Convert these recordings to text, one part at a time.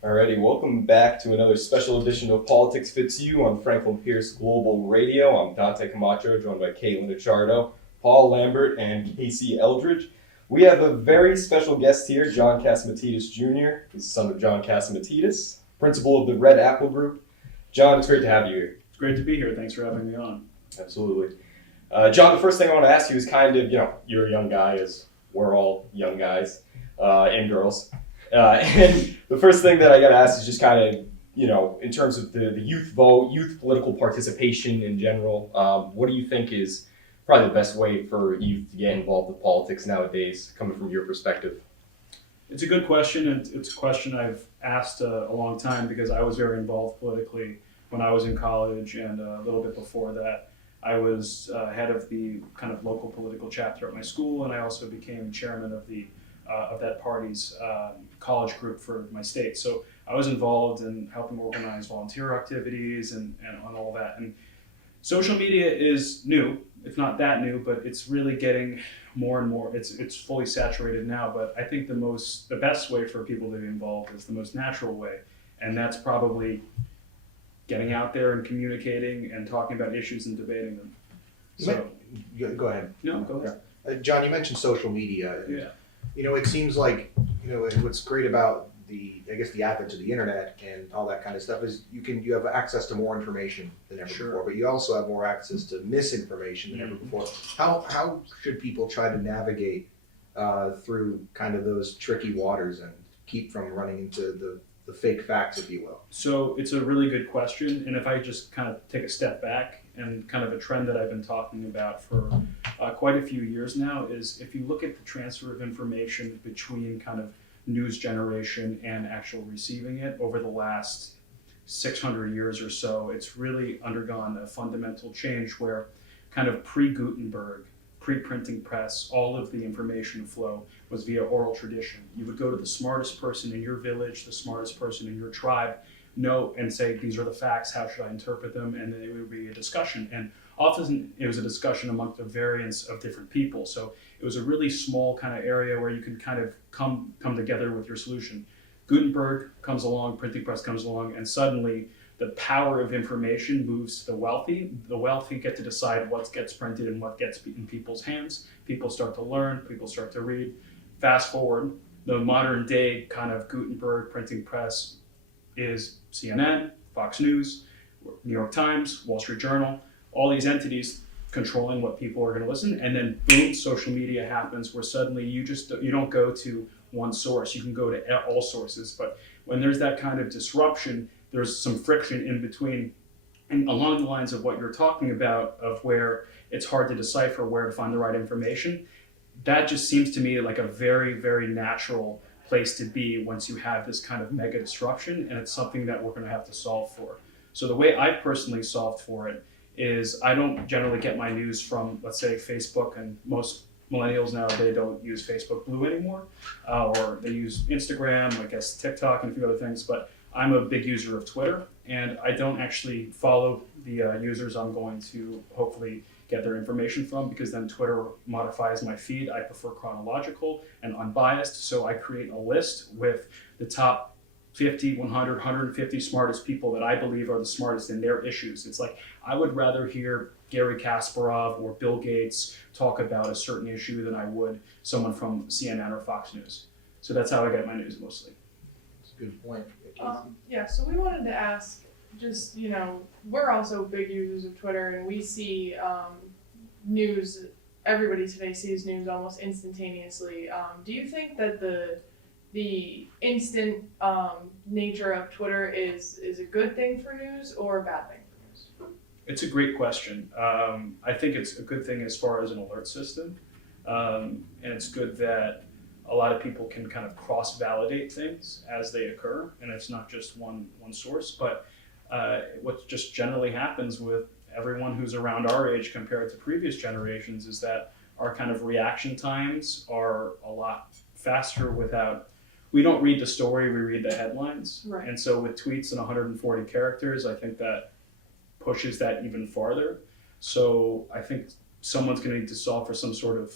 Alrighty, welcome back to another special edition of Politics Fits You on Franklin Pierce Global Radio. I'm Dante Camacho, joined by Caitlin Achardo, Paul Lambert, and Casey Eldridge. We have a very special guest here, John Catsimatidis Jr., the son of John Catsimatidis, principal of the Red Apple Group. John, it's great to have you here. It's great to be here. Thanks for having me on. Absolutely. John, the first thing I want to ask you is kind of, you're a young guy, as we're all young guys and girls. And the first thing that I got to ask is just kind of, in terms of the youth vote, youth political participation in general, what do you think is probably the best way for youth to get involved with politics nowadays, coming from your perspective? It's a good question, and it's a question I've asked a long time because I was very involved politically when I was in college and a little bit before that. I was head of the kind of local political chapter at my school, and I also became chairman of the of that party's college group for my state. So I was involved in helping organize volunteer activities and on all that. And social media is new. It's not that new, but it's really getting more and more. It's fully saturated now. But I think the best way for people to be involved is the most natural way, and that's probably getting out there and communicating and talking about issues and debating them. So Go ahead. no, go ahead. John, you mentioned social media. Yeah. It seems like, what's great about the advent of the internet and all that kind of stuff is you have access to more information than ever Sure. before, but you also have more access to misinformation than ever before. How should people try to navigate through kind of those tricky waters and keep from running into the fake facts, if you will? So it's a really good question, and if I just kind of take a step back and kind of a trend that I've been talking about for quite a few years now is if you look at the transfer of information between kind of news generation and actual receiving it over the last 600 years or so, it's really undergone a fundamental change where kind of pre-Gutenberg, pre-printing press, all of the information flow was via oral tradition. You would go to the smartest person in your village, the smartest person in your tribe, and say, these are the facts, how should I interpret them? And then it would be a discussion. And often it was a discussion amongst a variance of different people. So it was a really small kind of area where you could kind of come together with your solution. Gutenberg comes along, printing press comes along, and suddenly the power of information moves to the wealthy. The wealthy get to decide what gets printed and what gets in people's hands. People start to learn, people start to read. Fast forward, the modern day kind of Gutenberg printing press is CNN, Fox News, New York Times, Wall Street Journal, all these entities controlling what people are going to listen. And then boom, social media happens where suddenly you don't go to one source, you can go to all sources. But when there's that kind of disruption, there's some friction in between and along the lines of what you're talking about, of where it's hard to decipher where to find the right information. That just seems to me like a very, very natural place to be once you have this kind of mega disruption, and it's something that we're going to have to solve for. So the way I've personally solved for it is I don't generally get my news from, let's say, Facebook, and most millennials now, they don't use Facebook Blue anymore, or they use Instagram, I guess TikTok and a few other things, but I'm a big user of Twitter, and I don't actually follow the users I'm going to hopefully get their information from, because then Twitter modifies my feed. I prefer chronological and unbiased, so I create a list with the top 50, 100, 150 smartest people that I believe are the smartest in their issues. It's like I would rather hear Gary Kasparov or Bill Gates talk about a certain issue than I would someone from CNN or Fox News. So that's how I get my news mostly. That's a good point. Yeah, so we wanted to ask, just, we're also big users of Twitter, and we see news, everybody today sees news almost instantaneously. Do you think that the instant nature of Twitter is a good thing for news or a bad thing for news? It's a great question. I think it's a good thing as far as an alert system, and it's good that a lot of people can kind of cross-validate things as they occur, and it's not just one source. But what just generally happens with everyone who's around our age compared to previous generations is that our kind of reaction times are a lot faster we don't read the story, we read the headlines. Right. And so with tweets and 140 characters, I think that pushes that even farther. So I think someone's going to need to solve for some sort of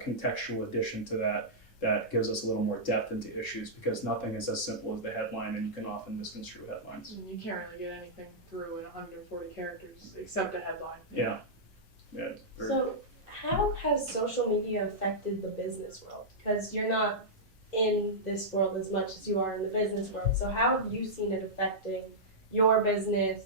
contextual addition to that that gives us a little more depth into issues, because nothing is as simple as the headline, and you can often misconstrue headlines. And you can't really get anything through in 140 characters except a headline. Yeah. So, how has social media affected the business world? Because you're not in this world as much as you are in the business world. So, how have you seen it affecting your business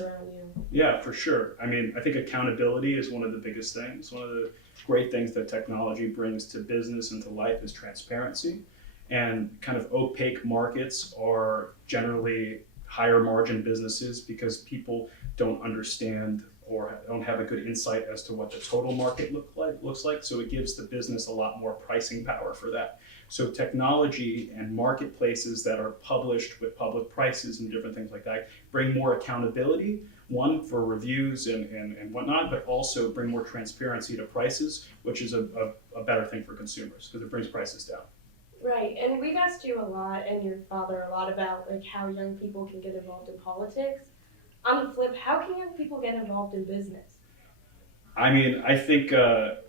around you? Yeah, for sure. I mean, I think accountability is one of the biggest things. One of the great things that technology brings to business and to life is transparency. And kind of opaque markets are generally higher margin businesses because people don't understand or don't have a good insight as to what the total market looks like. So it gives the business a lot more pricing power for that. So technology and marketplaces that are published with public prices and different things like that bring more accountability, one for reviews and whatnot, but also bring more transparency to prices, which is a better thing for consumers because it brings prices down. Right, and we've asked you a lot, and your father a lot, about like how young people can get involved in politics. On the flip, how can young people get involved in business? I mean, I think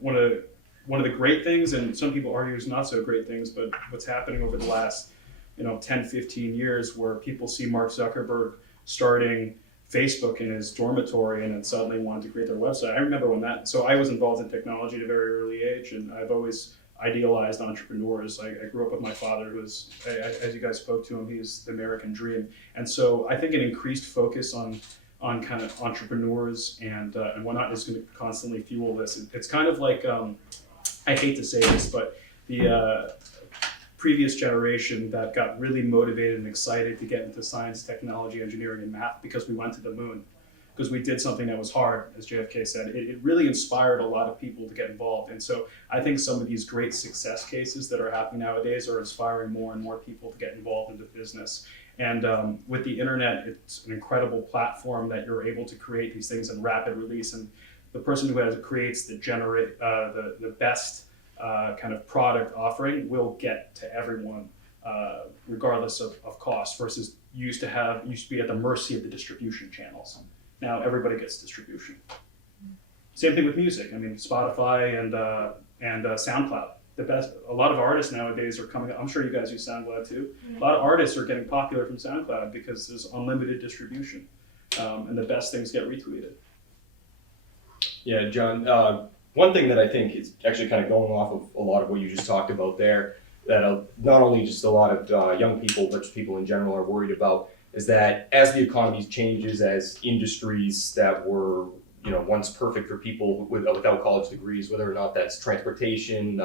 one of the great things, and some people argue is not so great things, but what's happening over the last 10, 15 years, where people see Mark Zuckerberg starting Facebook in his dormitory and then suddenly wanted to create their website. I remember when so I was involved in technology at a very early age, and I've always idealized entrepreneurs. I grew up with my father, who was, as you guys spoke to him, he's the American dream. And so I think an increased focus on kind of entrepreneurs and whatnot is going to constantly fuel this. It's kind of like, I hate to say this, but the previous generation that got really motivated and excited to get into science, technology, engineering, and math because we went to the moon, because we did something that was hard, as JFK said. It really inspired a lot of people to get involved. And so I think some of these great success cases that are happening nowadays are inspiring more and more people to get involved into business. And with the internet, it's an incredible platform that you're able to create these things in rapid release. And the person who creates the best kind of product offering will get to everyone, regardless of cost, versus used to be at the mercy of the distribution channels. Now everybody gets distribution. Same thing with music. I mean, Spotify and SoundCloud. A lot of artists nowadays are coming. I'm sure you guys use SoundCloud too. A lot of artists are getting popular from SoundCloud because there's unlimited distribution, and the best things get retweeted. Yeah, John. One thing that I think is actually kind of going off of a lot of what you just talked about there, that not only just a lot of young people, but just people in general are worried about, is that as the economy changes, as industries that were once perfect for people without college degrees, whether or not that's transportation,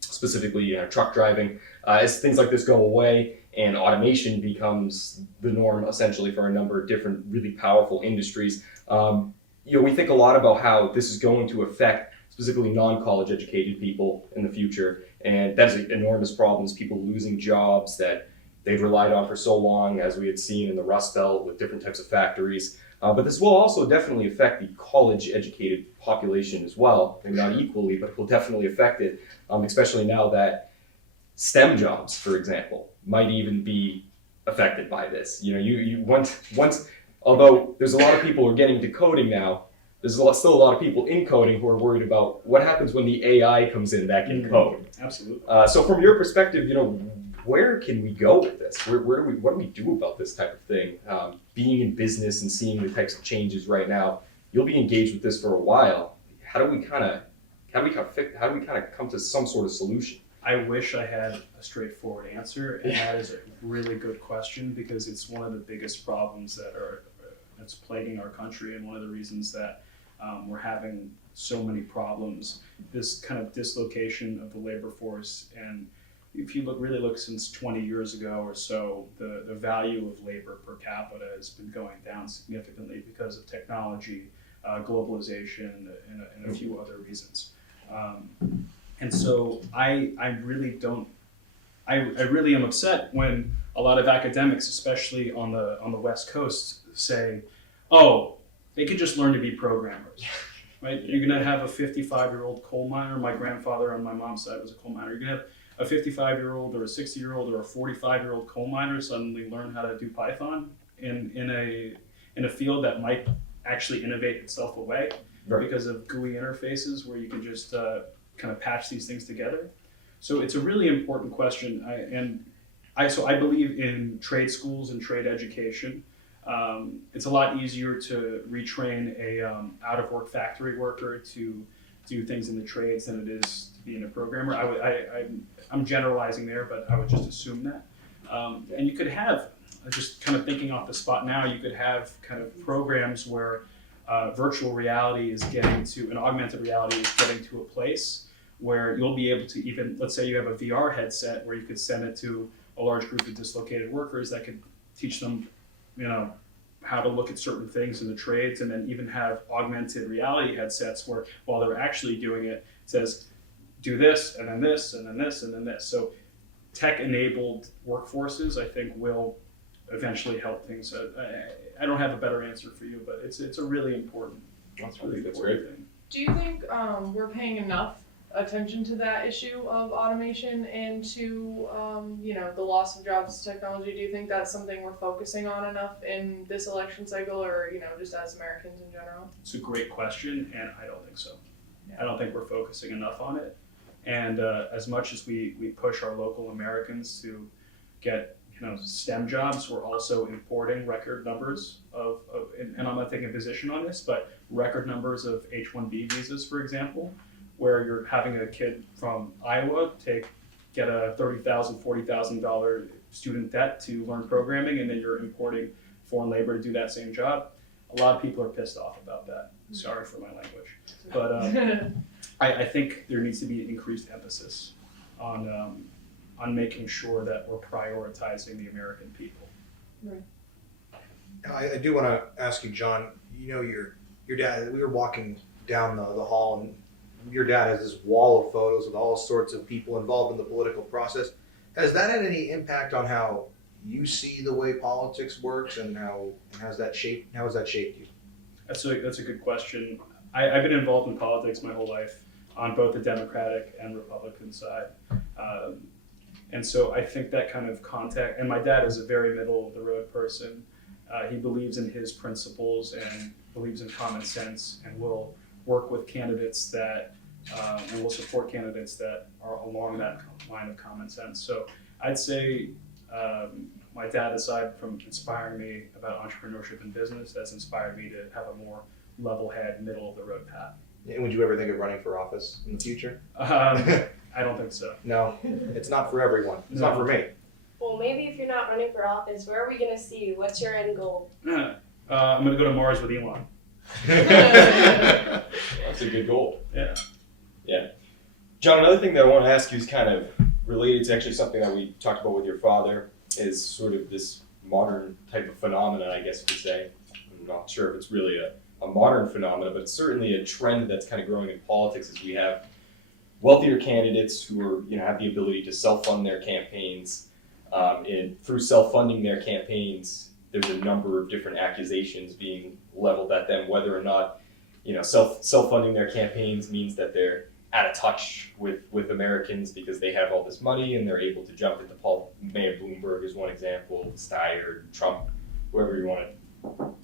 specifically truck driving, as things like this go away and automation becomes the norm essentially for a number of different really powerful industries, we think a lot about how this is going to affect specifically non-college educated people in the future, and that's enormous problems, people losing jobs that they've relied on for so long, as we had seen in the Rust Belt with different types of factories. But this will also definitely affect the college-educated population as well. Maybe not equally, but it will definitely affect it, especially now that STEM jobs, for example, might even be affected by this. You once, although there's a lot of people who are getting into coding now, there's still a lot of people in coding who are worried about what happens when the AI comes in that can code. Absolutely. So from your perspective, where can we go with this? What do we do about this type of thing? Being in business and seeing the types of changes right now, you'll be engaged with this for a while. How do we kind of come to some sort of solution? I wish I had a straightforward answer, and that is a really good question, because it's one of the biggest problems that's plaguing our country, and one of the reasons that we're having so many problems. This kind of dislocation of the labor force, and if you really look since 20 years ago or so, the value of labor per capita has been going down significantly because of technology, globalization, and a few other reasons. And so I really am upset when a lot of academics, especially on the West Coast, say, "Oh, they could just learn to be programmers." Right? You're going to have a 55-year-old coal miner. My grandfather on my mom's side was a coal miner. You're going to have a 55-year-old or a 60-year-old or a 45-year-old coal miner suddenly learn how to do Python in a field that might actually innovate itself away, Right. because of GUI interfaces where you can just kind of patch these things together. So it's a really important question, so I believe in trade schools and trade education. It's a lot easier to retrain a out-of-work factory worker to do things in the trades than it is to be a programmer. I'm generalizing there, but I would just assume that. And you could have, just kind of thinking off the spot now, you could have kind of programs where virtual reality is getting to, and augmented reality is getting to a place where you'll be able to even, let's say you have a VR headset where you could send it to a large group of dislocated workers that could teach them, how to look at certain things in the trades, and then even have augmented reality headsets where while they're actually doing it, it says, do this, and then this, and then this, and then this. So tech-enabled workforces, I think, will eventually help things. I don't have a better answer for you, but it's a really important, That's important great. thing. Do you think we're paying enough attention to that issue of automation and to the loss of jobs to technology? Do you think that's something we're focusing on enough in this election cycle, or just as Americans in general? It's a great question, and I don't think so. Yeah. I don't think we're focusing enough on it. And as much as we push our local Americans to get STEM jobs, we're also importing record numbers of and I'm not taking a position on this, but record numbers of H-1B visas, for example, where you're having a kid from Iowa get a $30,000, $40,000 student debt to learn programming, and then you're importing foreign labor to do that same job. A lot of people are pissed off about that. Sorry for my language, but I think there needs to be increased emphasis on making sure that we're prioritizing the American people. I do want to ask you, John. Your dad. We were walking down the hall, and your dad has this wall of photos with all sorts of people involved in the political process. Has that had any impact on how you see the way politics works, and how has that shaped you? That's a good question. I've been involved in politics my whole life on both the Democratic and Republican side. And so I think that kind of contact, and my dad is a very middle of the road person. He believes in his principles and believes in common sense, and will work with candidates and will support candidates that are along that line of common sense. So I'd say my dad, aside from inspiring me about entrepreneurship and business, has inspired me to have a more level head, middle of the road path. And would you ever think of running for office in the future? I don't think so. No, it's not for everyone. It's not for me. Well, maybe if you're not running for office, where are we going to see you? What's your end goal? I'm going to go to Mars with Elon. That's a good goal. Yeah. John, another thing that I want to ask you is kind of related to actually something that we talked about with your father, is sort of this modern type of phenomenon, I guess you could say. I'm not sure if it's really a modern phenomenon, but it's certainly a trend that's kind of growing in politics, as we have wealthier candidates who are, have the ability to self-fund their campaigns. And through self-funding their campaigns, there's a number of different accusations being leveled at them, whether or not, self-funding their campaigns means that they're out of touch with Americans because they have all this money and they're able to jump into Mayor Bloomberg is one example, Steyer, Trump, whoever you want to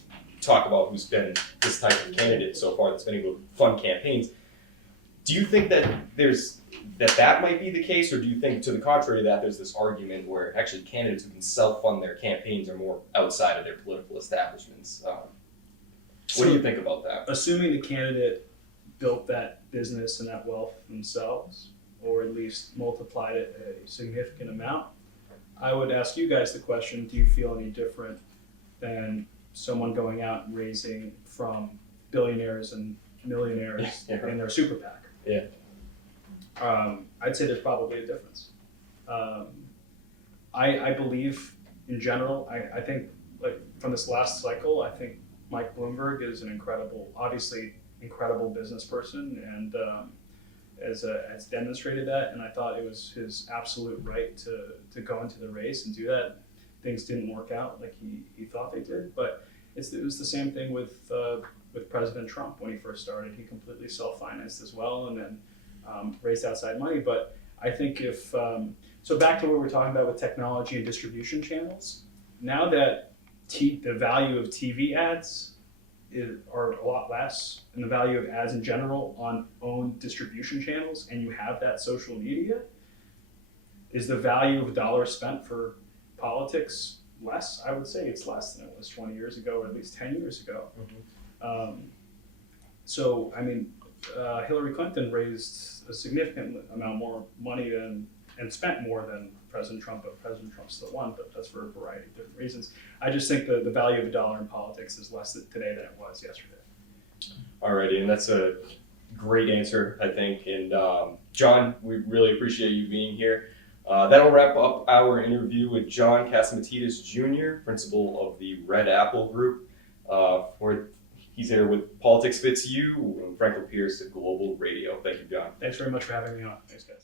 talk about who's been this type of candidate so far that's been able to fund campaigns. Do you think that that might be the case, or do you think, to the contrary of that, there's this argument where actually candidates who can self-fund their campaigns are more outside of their political establishments? What do you think about that? Assuming the candidate built that business and that wealth themselves, or at least multiplied it a significant amount, I would ask you guys the question, do you feel any different than someone going out and raising from billionaires and millionaires in their super PAC? Yeah. I'd say there's probably a difference. I believe in general, I think, like, from this last cycle, I think Mike Bloomberg is an obviously incredible business person, and has demonstrated that, and I thought it was his absolute right to go into the race and do that. Things didn't work out like he thought they did, but it was the same thing with President Trump when he first started. He completely self-financed as well, and then raised outside money. But I think so back to what we were talking about with technology and distribution channels, now that the value of TV ads are a lot less, and the value of ads in general on owned distribution channels, and you have that social media, Is the value of a dollar spent for politics less? I would say it's less than it was 20 years ago, or at least 10 years ago. So, I mean, Hillary Clinton raised a significant amount more money and spent more than President Trump, but President Trump still won, but that's for a variety of different reasons. I just think the value of a dollar in politics is less today than it was yesterday. Alrighty, and that's a great answer, I think. And John, we really appreciate you being here. That'll wrap up our interview with John Catsimatidis Jr., principal of the Red Apple Group. He's here with Politics Fits You and Franklin Pierce at Global Radio. Thank you, John. Thanks very much for having me on. Thanks, guys.